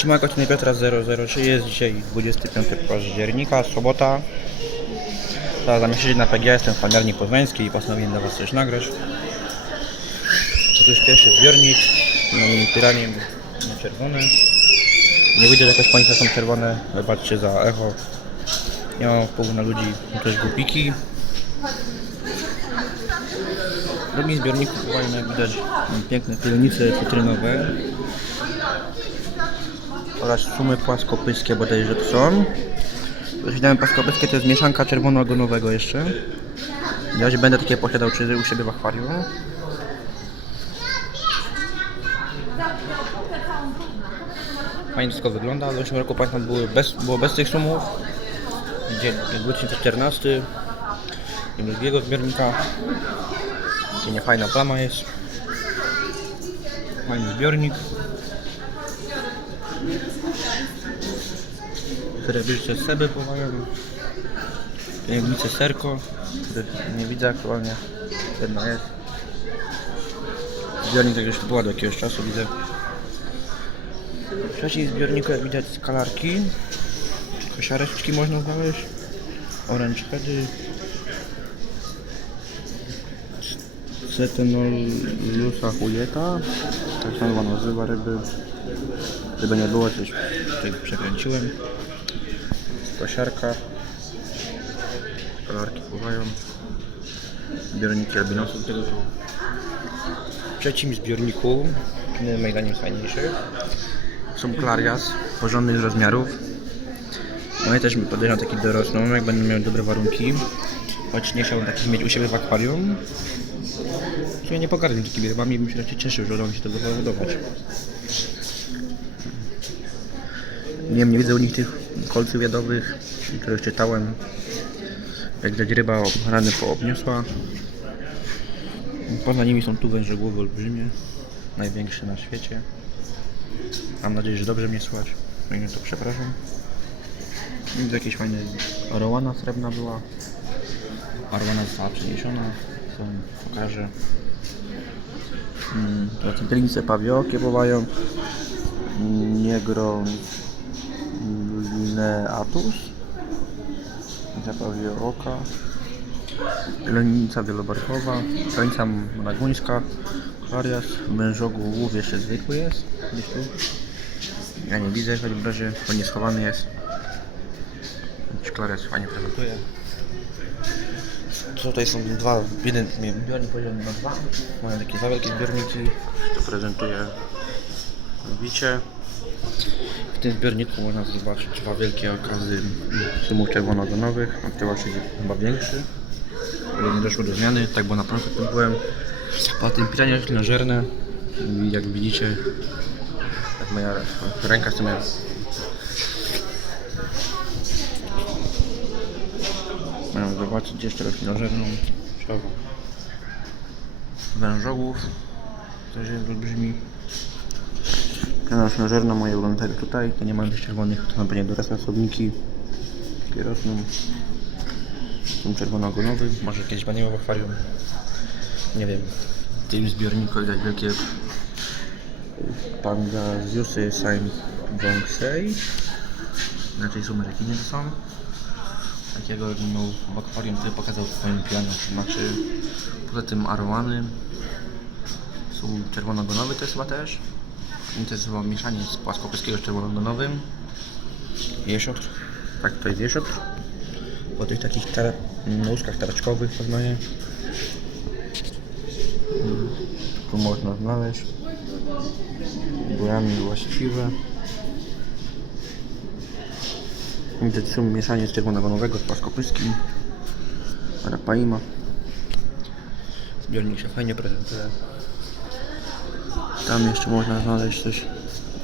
Trzymaj godziny Piotra 003 jest dzisiaj 25 października, sobota. Teraz zamiast siedzieć na PG, jestem w palarni poznańskiej i postanowiłem dla Was coś nagrać. Jest pierwszy zbiornik, no piranie na czerwone. Nie wyjdzie, że jakaś państwa są czerwone, wybaczcie za echo. Nie mam wpływu na ludzi, też głupiki. W drugim zbiorniku pływają, jak widać, piękne pielnice cytrynowe oraz sumy płaskopyskie bodajże to są. Powiedziałem płaskopyskie to jest mieszanka czerwono-ogonowego jeszcze. Ja będę takie posiadał czy u siebie w akwarium. Fajnie wszystko wygląda, w zeszłym roku pamiętam były bez, było bez tych sumów. Gdzie 2014 i drugiego zbiornika. Gdzie nie fajna plama jest. Fajny zbiornik. Z seby pływają. Pienięgnice serko, które nie widzę aktualnie. Jedna jest. Zbiornik tak już była do jakiegoś czasu, widzę. W trzecim zbiorniku jak widać skalarki. Kosiareczki można znaleźć. Orange heady. Cetenolusa hujeta. Tak się nazywa ryby. Żeby nie było, coś tutaj przekręciłem. Kosiarka. Kolorki pływają. Zbiorniki albinosów tego są. W trzecim zbiorniku, moim zdaniem fajniejszy, są klarias porządnych rozmiarów. Moje też podejrzewam taki dorosną, jak będą miały dobre warunki. Choć nie chciałbym takich mieć u siebie w akwarium. Ja nie pogardzam takimi rybami, bym się raczej cieszył, że udało mi się tego zawodować. Nie nie widzę u nich tych kolców jadowych, których czytałem. Jak widać ryba rany poobniosła. Poza nimi są tu wężogłowy olbrzymie, największe na świecie. Mam nadzieję, że dobrze mnie słychać. No i to przepraszam. Widzę jakieś fajne arowana srebrna była. Arowana została przeniesiona. Co pokażę. Hmm, to pielnice pawiokie pływają. Niegro Lineatus. Zapawie oka. Lenica wielobarkowa. Lenica monaguńska. Klarias. Mężogłów jeszcze zwykły jest. Gdzieś tu. Ja nie widzę, w każdym razie to nie schowany jest. Klarias fajnie prezentuje. Tutaj są dwa, jeden zbiornik podzielony na dwa. Mają takie dwa wielkie zbiorniki. To prezentuje bicie. W tym zbiorniku można zobaczyć dwa wielkie okazy sumów czerwonogonowych. A tyła się chyba większy. Nie doszło do zmiany, tak bo na początku tym byłem. Po tym pirania ślinożerne. I jak widzicie, tak moja ręka z moja Mają zobaczyć jeszcze roślinożerną wężogłów też jest olbrzymi Kanał roślinożerna moje wygląda tak jak tutaj. To nie ma tych czerwonych to są pewnie dorosłe osobniki. Takie rosną. Są czerwono-ogonowy. Może kiedyś będę miał w akwarium. Nie wiem. W tym zbiorniku widać wielkie Pangasiusy Saint Jongsei inaczej są rekiny to są. Takiego miał w akwarium, który pokazał w swoim pianie. Znaczy, poza tym arołany są czerwonogonowy jest chyba też. To jest mieszanie z płaskopyskiego z czerwonogonowym. Jesiotr. Tak, to jest jesiotr. Po tych takich tar nóżkach taraczkowych poznaję. Tu można znaleźć. Burami właściwe. Widzę tu mieszanie z czerwonogonowego z płaskopyskim. Arapaima. Zbiornik się fajnie prezentuje. Tam jeszcze można znaleźć coś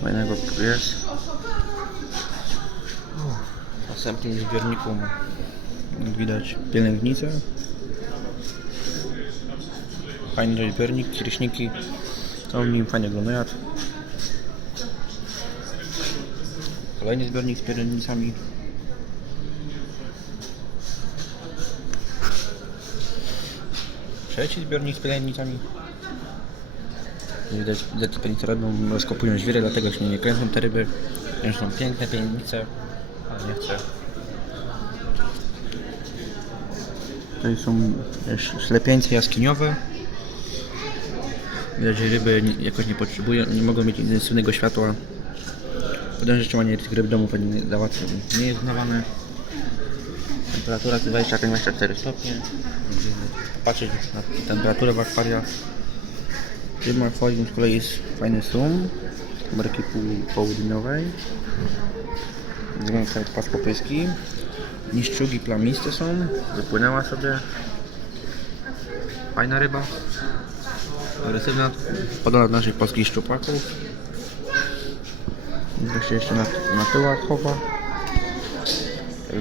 fajnego jest. W następnym zbiorniku widać pielęgnicę. Fajny zbiornik, kieryśniki. Są w nim fajnie wyglądają. Kolejny zbiornik z pielęgnicami. Trzeci zbiornik z pielęgnicami. Widać, widać co robią, rozkopują żwiry, dlatego się nie kręcą te ryby. Już są piękne pieniądze, ale nie chcę. Tutaj są ślepieńce jaskiniowe. Widać, że ryby jakoś nie potrzebują, nie mogą mieć intensywnego światła. Podejrzewam, że trzymanie tych ryb domu nie jest uznawane. Temperatura to 23-24 stopnie. Patrzeć na temperaturę w akwariach. Tym akwarium z kolei jest fajny sum. Pół- południowej. Wygląda jak paskopyski. Niszczugi plamiste są. Wypłynęła sobie. Fajna ryba. Agresywna. Podobna do naszych polskich szczupaków. To się jeszcze na, na tyłach chowa.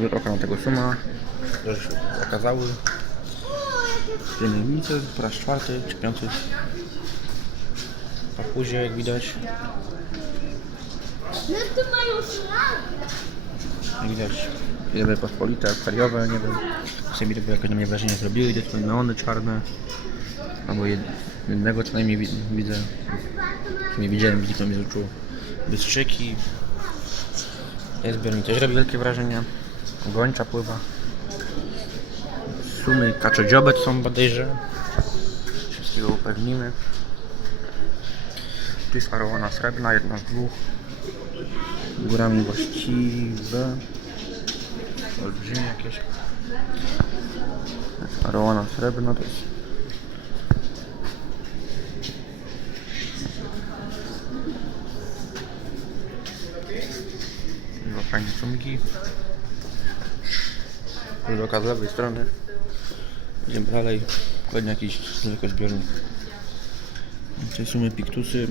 Rzut oka na tego suma. Już okazały. Pieniężnicy po raz czwarty, czy Papuzie jak widać. No to mają szlak. Jak widać ryby pospolite, akwariowe, nie wiem. Sobie ryby jakoś na mnie wrażenie zrobiły. Idę tutaj neony czarne. Albo jed- jednego co najmniej wi- widzę. Nie widziałem, zniknął mi z oczu. Bystrzyki. Jest zbiornik też robi wielkie wrażenie. Gończa pływa. Sumy kaczodziobet są bodajże. Wszystkiego upewnimy. Tu jest arowana srebrna, jedna z dwóch. Górami właściwe. Olbrzymie jakieś. To jest Arowana srebrna to jest. Dwa fajne sumki. Wyloka z lewej strony. Idziemy dalej. Kolejny jakiś zbiornik. Tutaj sumy piktusy.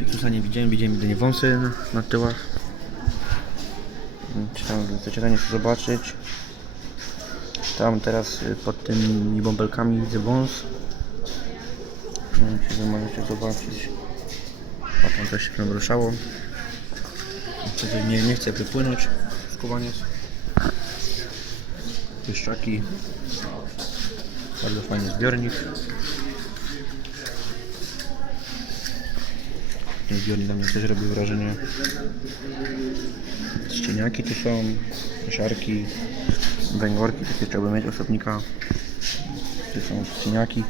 Piktusa nie widziałem, widziałem jedynie wąsy na, na tyłach. Czy tam chcecie jeszcze zobaczyć. Tam teraz y, pod tymi bąbelkami widzę wąs. Nie wiem, czy możecie zobaczyć. A tam też się ruszało. Nie, nie chce wypłynąć skubaniec. Pieszczaki. Bardzo fajny zbiornik. Ten zbiornik na mnie też robi wrażenie. Ścieniaki tu są, siarki, węgorki, takie chciałbym mieć osobnika. Tu są ścieniaki.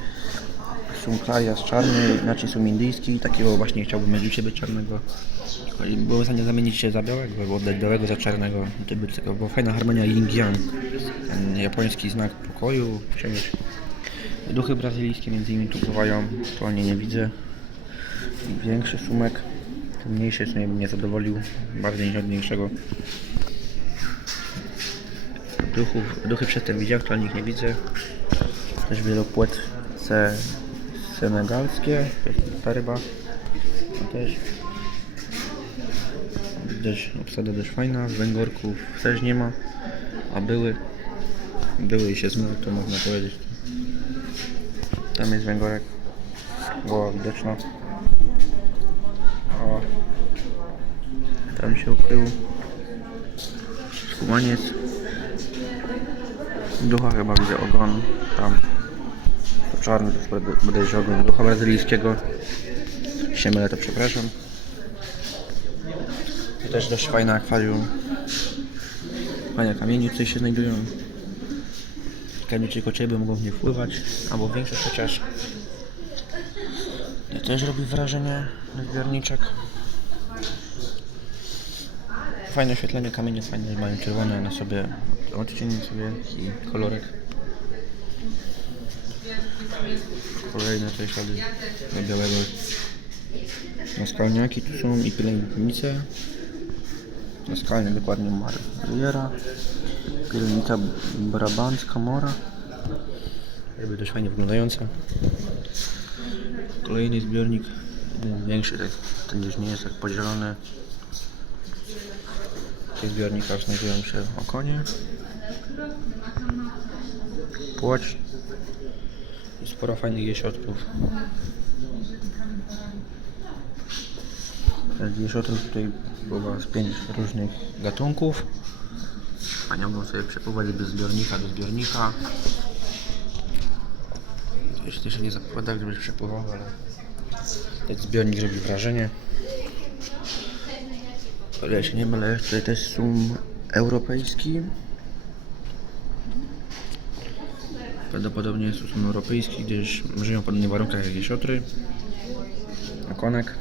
Są klarias czarny, inaczej są indyjski, takiego właśnie chciałbym mieć u siebie czarnego. I Byłem w stanie zamienić się za białego, albo oddać białego za czarnego. To by taka fajna harmonia yin-yang. Ten japoński znak pokoju, duchy brazylijskie między innymi tu pływają, aktualnie nie widzę. Większy sumek, ten mniejszy mnie nie zadowolił, bardziej niż od mniejszego. Duchów, duchy przedtem widziałem, aktualnie ich nie widzę. Też wielopłetce senegalskie, ta ryba. To też. Widać obsada dość fajna, węgorków też nie ma, a były. Były i się zmyły, to można powiedzieć. Tam jest węgorek, głowa widoczna. O. Tam się ukrył. Skumaniec. Ducha chyba widzę ogon. Tam. To czarny to bodajże ogon ducha brazylijskiego. Się mylę to przepraszam. To też dość fajne akwarium. Fajne kamienie tutaj się znajdują. Kamienie kocieby mogą w nie wpływać. Albo większość chociaż. To też robi wrażenie na zbiorniczek. Fajne oświetlenie, kamienie fajne, mają czerwone na sobie odcień sobie i kolorek. Kolejne tutaj ślady na białego. Na skalniaki tu są i pielęgnice. Na skalnie dokładnie Mariera. Pielęgnica brabancka mora. Ryby dość fajnie wyglądające. Kolejny zbiornik, większy, ten gdzieś nie jest tak podzielony. W tych zbiornikach znajdują się okonie, płoć i sporo fajnych jesiotków. Tych Jesiotów tutaj było z pięć różnych gatunków. Panie mogą sobie przepływać z zbiornika do zbiornika. Jeszcze, jeszcze nie zapowiada, żeby przepływały, ale Ten zbiornik robi wrażenie. O ile się nie mylę, tutaj też są europejski. Prawdopodobnie jest są europejski, gdyż żyją w podobnych warunkach jak jesiotry. Okonek.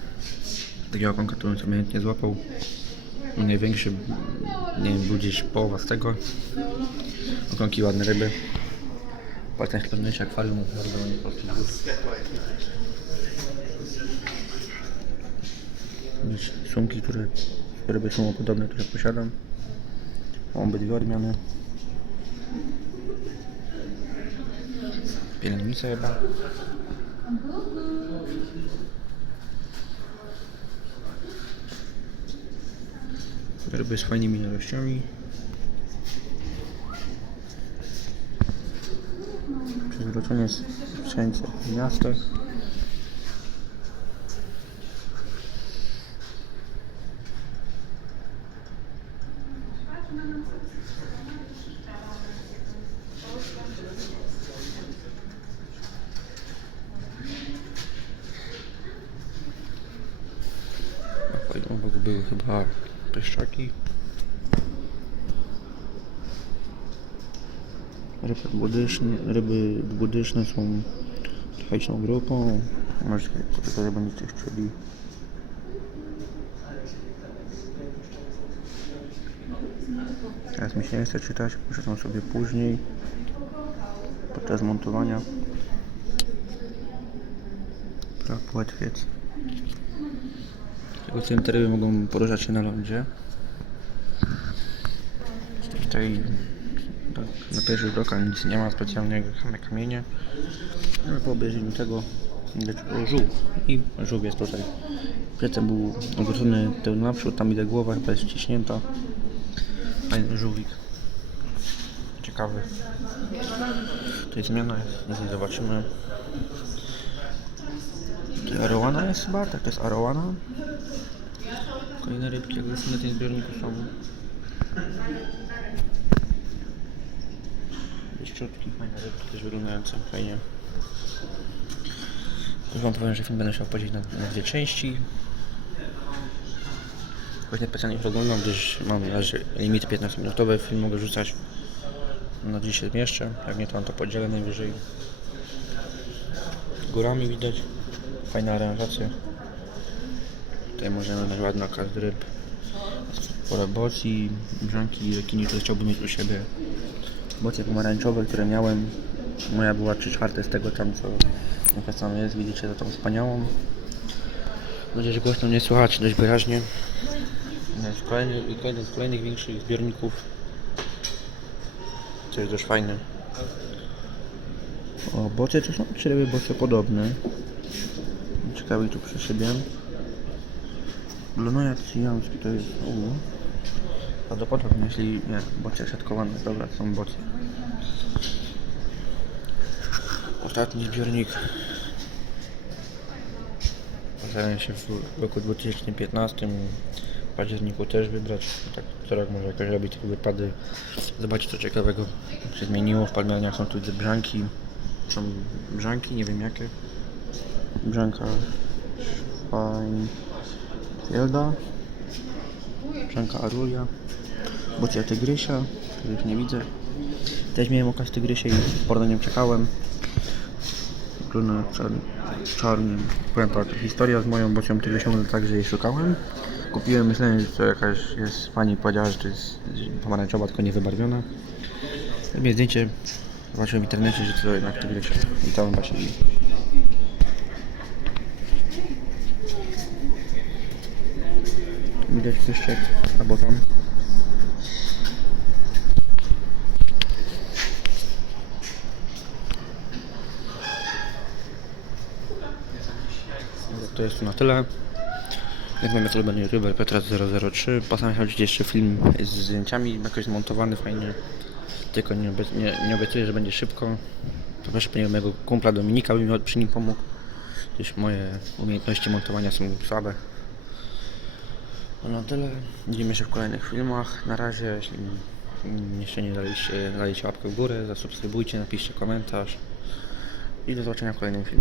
Takiego okonka to bym sobie chętnie złapał. Największy, nie wiem, był gdzieś połowa z tego. Okonki ładne ryby. Patrz na pewniejsze akwarium wód. Mieć sumki, które ryby są podobne, które posiadam. Mam obydwie odmiany. Pielęgnica chyba. Ryby z fajnymi narościami. Przywrócenie wszędzie w miastach. Były chyba pyszczaki. Ryby budyczne, ryby budyczne są fajną grupą. Może jak będziecie chcieli. Teraz mi się nie chce czytać, przeczytam sobie później podczas montowania. Trzeba połatwiec. Co te ryby mogą poruszać się na lądzie. Tutaj tak, na pierwszy rzut oka nic nie ma specjalnego, same kamienie. Ale po obejrzeniu tego widać żółw. I żółw jest tutaj. Plecem był odwrócony tył naprzód, tam idę głowa chyba jest wciśnięta. Fajny żółwik. Ciekawy. Tutaj zmiana jest, zaraz zobaczymy. To arowana jest chyba? Tak, to jest arowana. Kolejne rybki, jak na tym zbiorniku są. Szczotki, fajne rybki też wyglądające fajnie. Już wam powiem, że film będę musiał podzielić na, na dwie części. Właśnie specjalnie ich oglądam, gdyż mam na razie limit 15-minutowy, film mogę rzucać na dziś się zmieszczę, jak nie to on to podzielę najwyżej. Górami widać, fajna aranżacja. Tutaj możemy dać ładny okaz ryb. Sporo boci, brzanki, rekini, które chciałbym mieć u siebie. Bocie pomarańczowe, które miałem. Moja była 3 czwarte z tego tam, co jaka tam jest. Widzicie to tą wspaniałą. Nadzieję, że głośno mnie słychać dość wyraźnie. Jest kolejny, jeden z kolejnych większych zbiorników. To jest dość fajne. O, bocie to są trzy ryby bocie podobne. Ciekawe tu przy siebie. Lunoja cyjański to jest... U. Prawdopodobnie, jeśli nie, bocie siatkowane, dobra, są bocie. Ostatni zbiornik. Postaram się w roku 2015 w październiku też wybrać. Tak, co rok może jakoś robić takie wypady. Zobaczyć co ciekawego się zmieniło. W Palmianiach są tu brzanki. Są brzanki, nie wiem jakie. Brzanka Fielda. Brzanka Arulia. Bocia Tygrysia, których nie widzę. Też miałem okaz Tygrysia i sporo na nią czekałem. Czarny, czarnym. Powiem tak, historia z moją bocią Tygrysią to tak, że jej szukałem. Kupiłem, myślałem, że to jakaś jest, pani powiedziała, że to jest pomarańczowa, tylko nie wybarwiona. Robię zdjęcie, zobaczyłem w internecie, że to jednak Tygrysia i całym basili. Widać pyszczek, albo tam. To jest na tyle. Jak mamy ulubiony youtuber Petra 003 Postaram się chodzić jeszcze film z zdjęciami, jakoś zmontowany fajnie. Tylko nie, obec- nie, nie obiecuję, że będzie szybko. Poproszę pewnie mojego kumpla Dominika, by mi przy nim pomógł. Gdyż moje umiejętności montowania są słabe. No na tyle. Widzimy się w kolejnych filmach. Na razie, jeśli jeszcze nie daliście, daliście łapkę w górę, zasubskrybujcie, napiszcie komentarz. I do zobaczenia w kolejnym filmie.